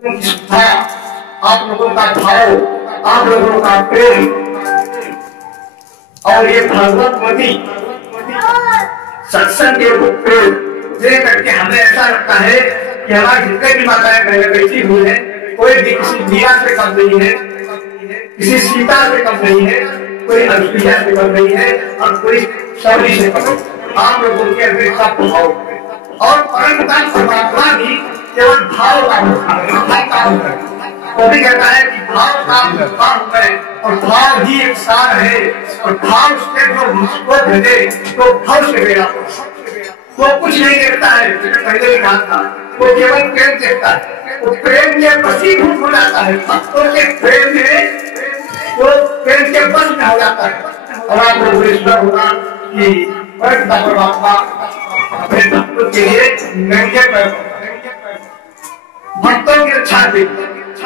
था आप लोगों का भाव, आप लोगों का प्रेम, और ये भगवतमती सत्संग के रूप में दे करके हमें ऐसा लगता है कि हमारे जितने भी माताएं बहनें बैठी हुई है, कोई भी किसी मीरा से कम नहीं है, किसी सीता से कम नहीं है, कोई अनुप्रिया से कम नहीं है, और कोई शबरी से कम नहीं। आप लोगों के अंदर का भाव और परम परमात्मा भी केवल भाव का काम करे। वो भी कहता है कि भाव काम है, और भाव ही एक सार है, और भाव से जो मुझको भेजे तो भाव से मेरा वो कुछ नहीं देखता है। पहले ही कहा था, वो केवल प्रेम देखता है, वो प्रेम के वशीभूत हो जाता है, भक्तों के प्रेम में वो प्रेम के बस में हो जाता है। और आप लोग ईश्वर होगा कि परमात्मा अपने भक्तों के लिए नंगे पैर भक्तों की रक्षा थी,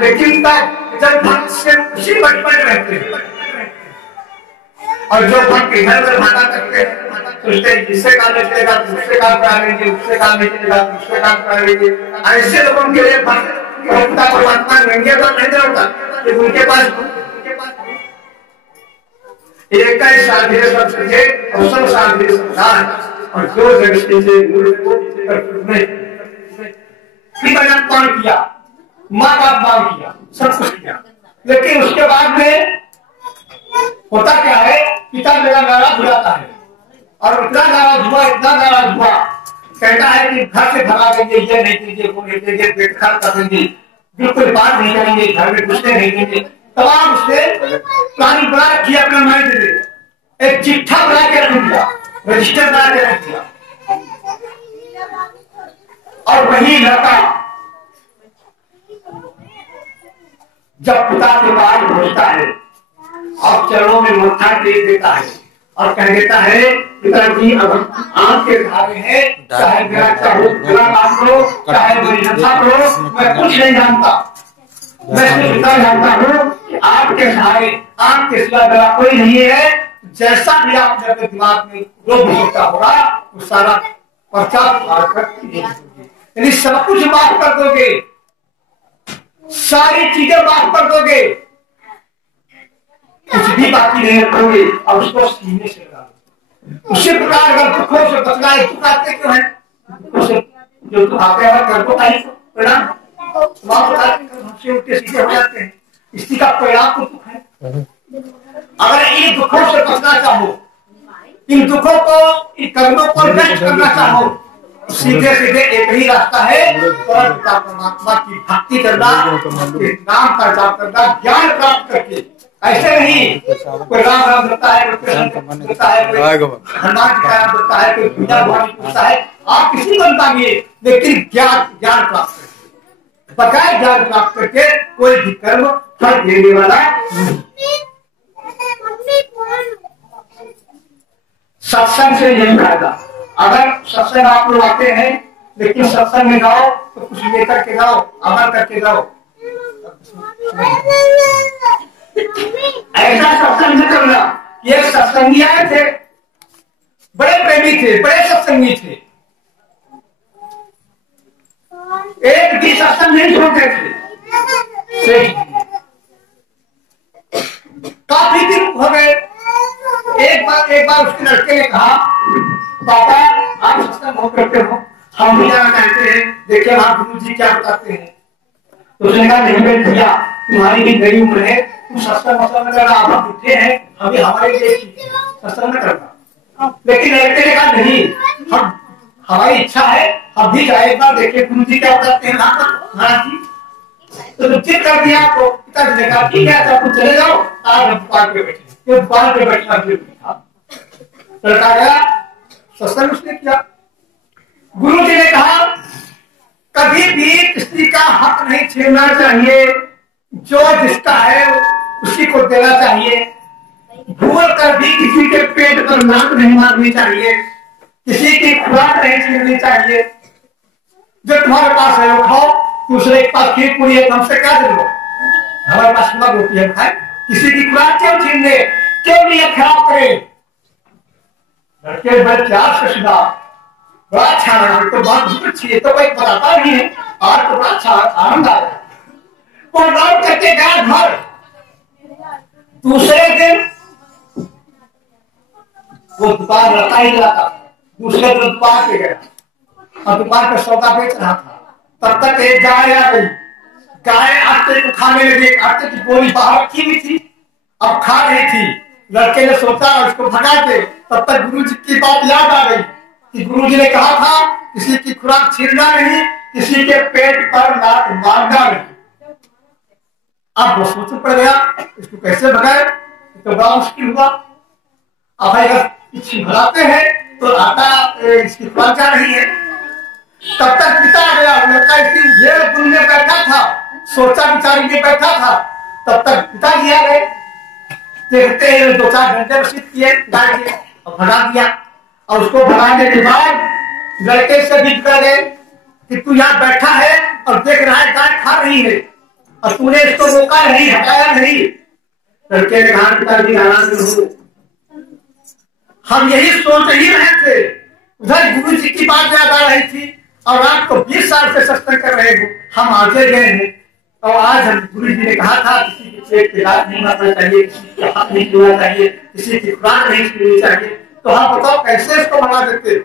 लेकिन तब जब भक्त से उसी बचपन में रहते हैं, और जो भक्त इधर उधर भागा करते हैं, सोचते हैं जिससे काम नहीं चलेगा दूसरे काम करा लेंगे, उससे काम नहीं चलेगा दूसरे काम करा लेंगे। ऐसे लोगों के लिए भक्ता परमात्मा नंगे पर नहीं रहता, कि उनके पास एक ही साधे सब सके और सब साधे संसार, और जो जगत से मूल को पान किया, माँ बाप पान किया, सब कुछ किया, लेकिन उसके बाद में होता क्या है, पिता मेरा गाला बुलाता है, और इतना गाला धुआ, इतना गाला धुआ, कहता है कि घर से भगा देंगे, ये नहीं देंगे, वो नहीं देंगे, पेट खराब कर देंगे, बिल्कुल बात नहीं करेंगे, घर में घुसने नहीं देंगे। तमाम उसने प्लानिंग बना रखी अपना माइंड में, एक चिट्ठा बना के रख दिया, रजिस्टर बना के रख दिया, और वही लड़का जब पिता के पास पहुंचता है और चरणों में मत्था टेक देता है और कह देता है, पिताजी अब आंख के धारे हैं, चाहे मेरा चाहो गला काट लो, चाहे मेरी रक्षा करो, मैं कुछ नहीं जानता, मैं सिर्फ इतना जानता हूँ कि आपके सहारे, आपके सिवा मेरा कोई नहीं है। जैसा भी आपने अपने दिमाग में जो भी सोचा होगा वो सारा पर्चा फाड़ कर, यानी सब कुछ माफ कर दोगे, सारी चीजें माफ कर दोगे, कुछ भी बाकी नहीं रखोगे, और उसको सीने से डालो। उसी प्रकार अगर दुखों से बचना है, दुख आते क्यों है, जो दुख आते हैं कर दो परिणाम, हमसे उल्टे सीधे हो जाते हैं, इसी का परिणाम तो दुख है। अगर इन दुखों से बचना चाहो, इन दुखों को, इन कर्मों को नष्ट करना चाहो, सीधे सीधे एक ही रास्ता है, परमात्मा की भक्ति करना, नाम का जाप करना, ज्ञान प्राप्त करके। ऐसे नहीं कोई राम राम करता है, कोई हनुमान जी का नाम करता है, कोई पूजा भगवान पूछता है, आप किसी को मांगिए, लेकिन ज्ञान प्राप्त करके, बकाया ज्ञान प्राप्त करके कोई भी कर्म फल देने वाला। सत्संग से यही फायदा, अगर सत्संग आप लोग आते हैं, लेकिन सत्संग में जाओ तो कुछ लेकर के जाओ, अमल करके जाओ, ऐसा सत्संग नहीं करना। ये सत्संगी आए थे, बड़े प्रेमी थे, बड़े सत्संगी थे, एक भी सत्संग नहीं छोड़ते थे, काफी दिन हो गए। एक बार उसके लड़के ने कहा, पापा आप सत्संग बहुत करते हो, हम भी जाना चाहते हैं, देखिए वहां गुरु जी क्या बताते हैं। तो उसने कहा, नहीं बेटा भैया, तुम्हारी भी बड़ी उम्र है, तुम सत्संग में करना, आप उठे हैं, अभी हमारे लिए सत्संग में करना। लेकिन लड़के ने कहा, नहीं, हम हमारी इच्छा है, हम भी जाए एक बार देखे गुरु जी क्या बताते हैं महाराज जी। तो निश्चित कर दिया आपको, पिताजी ने कहा, ठीक है आप चले जाओ, आज हम दुकान पे बैठे, दुकान पे बैठना लड़का गया, सत्संग उसने किया। गुरु जी ने कहा, कभी भी किसी का हक नहीं छीनना चाहिए, जो जिसका है उसी को देना चाहिए, भूल कर भी किसी के पेट पर नाक नहीं मारनी चाहिए, किसी की खुराक नहीं छीननी चाहिए। जो तुम्हारे पास है वो खाओ, दूसरे के पास खीर पूरी है, हमसे क्या दे लो, हमारे पास रोटी है खाए, किसी की खुराक क्यों छीनने, क्यों नहीं खराब करे। लड़के बड़े प्यार से सुना, बड़ा अच्छा लगा, तो बात बहुत अच्छी है, तो कोई बताता नहीं है, आज तो बड़ा अच्छा आनंद आया। वो दुकान रखा ही रहा था। दूसरे दिन दुकान पे गया और दुकान पे सौदा बेच रहा था। तब तक एक गाय आ गई। गाय आटे को खाने लगी। आटे की गोली बाहर रखी हुई थी, अब खा रही थी। लड़के ने सोचा उसको भगा दे। तब तक गुरु जी की बात याद आ गई कि गुरु जी ने कहा था किसी की खुराक छीनना नहीं, किसी के पेट पर लात मारना नहीं। अब वो सोच पड़ गया इसको कैसे भगाए, तो बड़ा मुश्किल हुआ। अब अगर पीछे भगाते हैं तो आता इसकी खुराक जा रही है। तब तक पिता आ गया। लड़का इसकी घेर गुरु में बैठा था, सोचा विचारी में बैठा था। तब तक पिताजी आ गए। देखते हैं 2-4 घंटे रसीद किए गाय के और भगा दिया। और उसको भगाने के बाद लड़के से भी कर गए कि तू यहाँ बैठा है और देख रहा है गाय खा रही है और तूने इसको रोका नहीं, हटाया नहीं। लड़के ने कहा पिताजी नाराज हो, हम यही सोच ही रहे थे। उधर गुरु जी की बात याद आ रही थी और आपको 20 साल से सत्संग कर रहे हो, हम आगे गए हैं। और आज हम गुरु जी ने कहा था किसी के पेट पे लात नहीं मारना चाहिए, किसी का हाथ नहीं छूना चाहिए, किसी की खुराक नहीं छूनी चाहिए। तो हम बताओ कैसे इसको मना देते।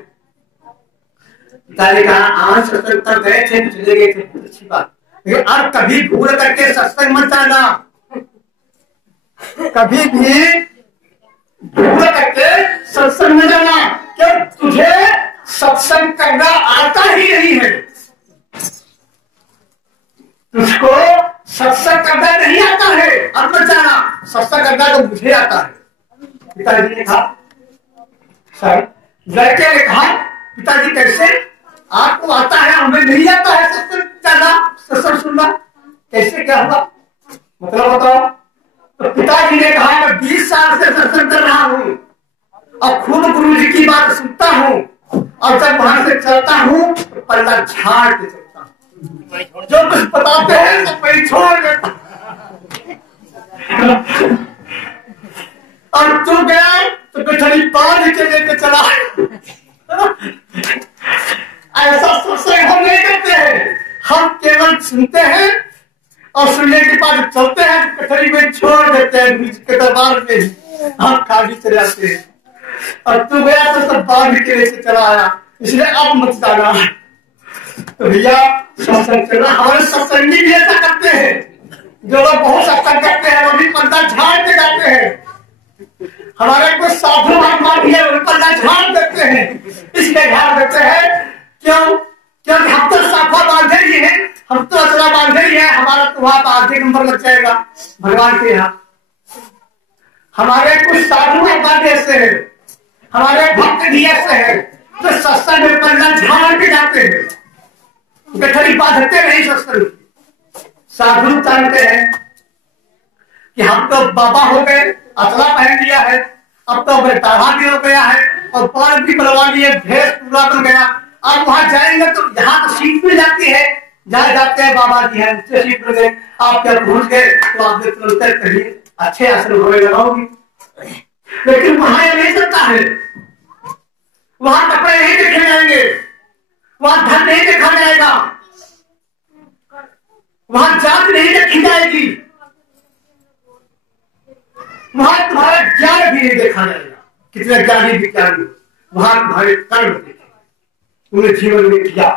पिताजी कहा आज सत्संग कर गए थे, चले गए थे, बहुत अच्छी बात, लेकिन अब कभी भूल करके सत्संग मत जाना। कभी भी भूल करके सत्संग न जाना, क्यों तुझे सत्संग करना आता ही नहीं है। तुझको सत्संग करना नहीं आता है, अब मत जाना। सत्संग करना तो मुझे आता है। पिताजी ने कहा सर, लड़के ने कहा पिताजी कैसे, आपको आता है हमें नहीं आता है सत्संग जाना, सत्संग सुनना, कैसे क्या हुआ मतलब बताओ। तो पिताजी ने कहा मैं 20 साल से सत्संग कर रहा हूं और खुद गुरु जी की बात सुनता हूं और जब वहां से चलता हूं तो पल्ला झाड़ के चलता हूं, जो कुछ बताते हैं तो मैं छोड़ देता। और तू गया तो गठरी बांध के लेके चला। ऐसा सत्संग हम नहीं करते हैं, हम केवल सुनते हैं और सुनने के बाद चलते हैं, गठरी में छोड़ देते हैं के दरबार में, हम खाली चले जाते हैं। और तू गया तो सब बांध के लेके चला आया, इसलिए अब मत जाना। तो भैया सत्संग चलना, हमारे सत्संगी भी ऐसा करते हैं। जो लोग बहुत सत्संग करते हैं वो भी पर्दा झाड़ के जाते हैं। हमारे कुछ साधु महात्मा भी है, उन पर्दा झाड़ देते हैं। इसलिए झाड़ देते हैं क्यों, क्योंकि हम तो साफा बांधे ही है, हम तो अचरा बांधे ही है, हमारा तो वहां तो आधे नंबर लग जाएगा भगवान के यहाँ। हमारे कुछ साधु महात्मा ऐसे है, हमारे भक्त भी ऐसे है, तो सत्संग में पर्दा झाड़ के जाते हैं, गठरी बांधते नहीं सत्संग। साधु जानते हैं कि हम तो बाबा हो गए, अचला पहन लिया है, अब तो बेटाढ़ा भी हो गया है और बाल भी बनवा लिए, भेष पूरा बन गया। अब वहां जाएंगे तो यहाँ तो सीट मिल जाती है, जहाँ जाते हैं बाबा जी हैं नीचे सीट मिल गए, आप जब पहुंच गए तो आपने तुरंत कहिए अच्छे आसन घोड़े लगाओगी। लेकिन वहां यह नहीं चलता है, वहां कपड़े नहीं देखे जाएंगे, वहां धन नहीं देखा जाएगा, वहां जात नहीं देखी जाएगी, वहां तुम्हारा ज्ञान भी नहीं देखा जाएगा, कितने ज्ञानी विज्ञानी, वहां तुम्हारे कर्म देखेंगे, तुमने जीवन में किया।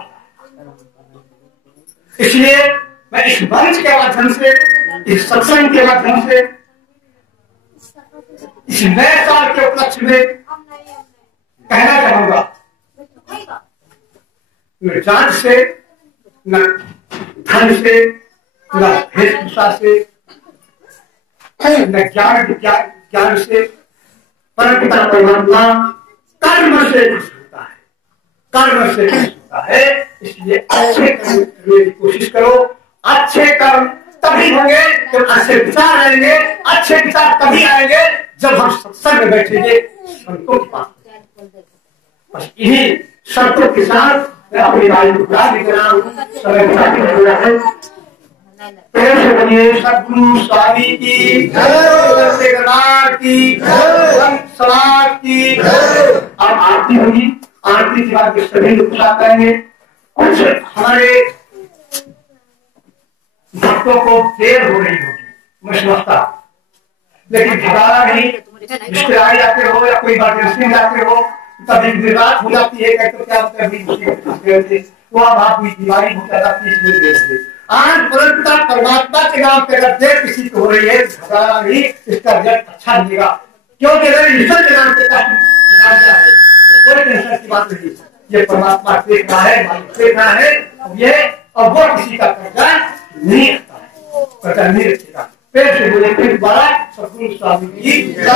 इसलिए मैं इस मंच के माध्यम से, इस सत्संग के माध्यम से, इस नए साल के उपलक्ष्य में कहना चाहूंगा, न जात से, न धन से, न वेशभूषा से, न ज्ञान से, परमपिता परमात्मा कर्म से खुश होता है, कर्म से खुश होता है। इसलिए अच्छे कर्म करने की कोशिश करो। अच्छे कर्म तभी होंगे जब अच्छे विचार आएंगे, अच्छे विचार तभी आएंगे जब हम सत्संग में बैठेंगे संतों के पास। बस इन्हीं शर्तों के साथ मैं अपनी वाणी को पूरा भी कर रहा हूँ। समय हो रहा है, प्रेम से बनिए सद्गुरु स्वामी की की समाज की। अब आरती होगी, आरती के बाद सभी लोग करेंगे। कुछ हमारे भक्तों को देर हो रही होगी, मैं समझता, लेकिन घबराना नहीं, मुस्कुराए जाते हो या कोई बात में जाते हो, कभी विराट हो जाती है, तो क्या कभी वह बात हुई बीमारी हो जाती है, इसमें देख दे आज परंतु परमात्मा के नाम पे अगर देर किसी को हो रही है, घबराना नहीं, इसका रिजल्ट अच्छा मिलेगा, क्योंकि अगर ईश्वर के नाम पे है तो कोई टेंशन की बात नहीं। ये परमात्मा देख रहा है, मालिक देख रहा है, ये अब वो किसी का कर्जा नहीं रखता है, कर्जा नहीं रखेगा। पेड़ से बोले फिर दोबारा सतगुरु स्वामी की जय।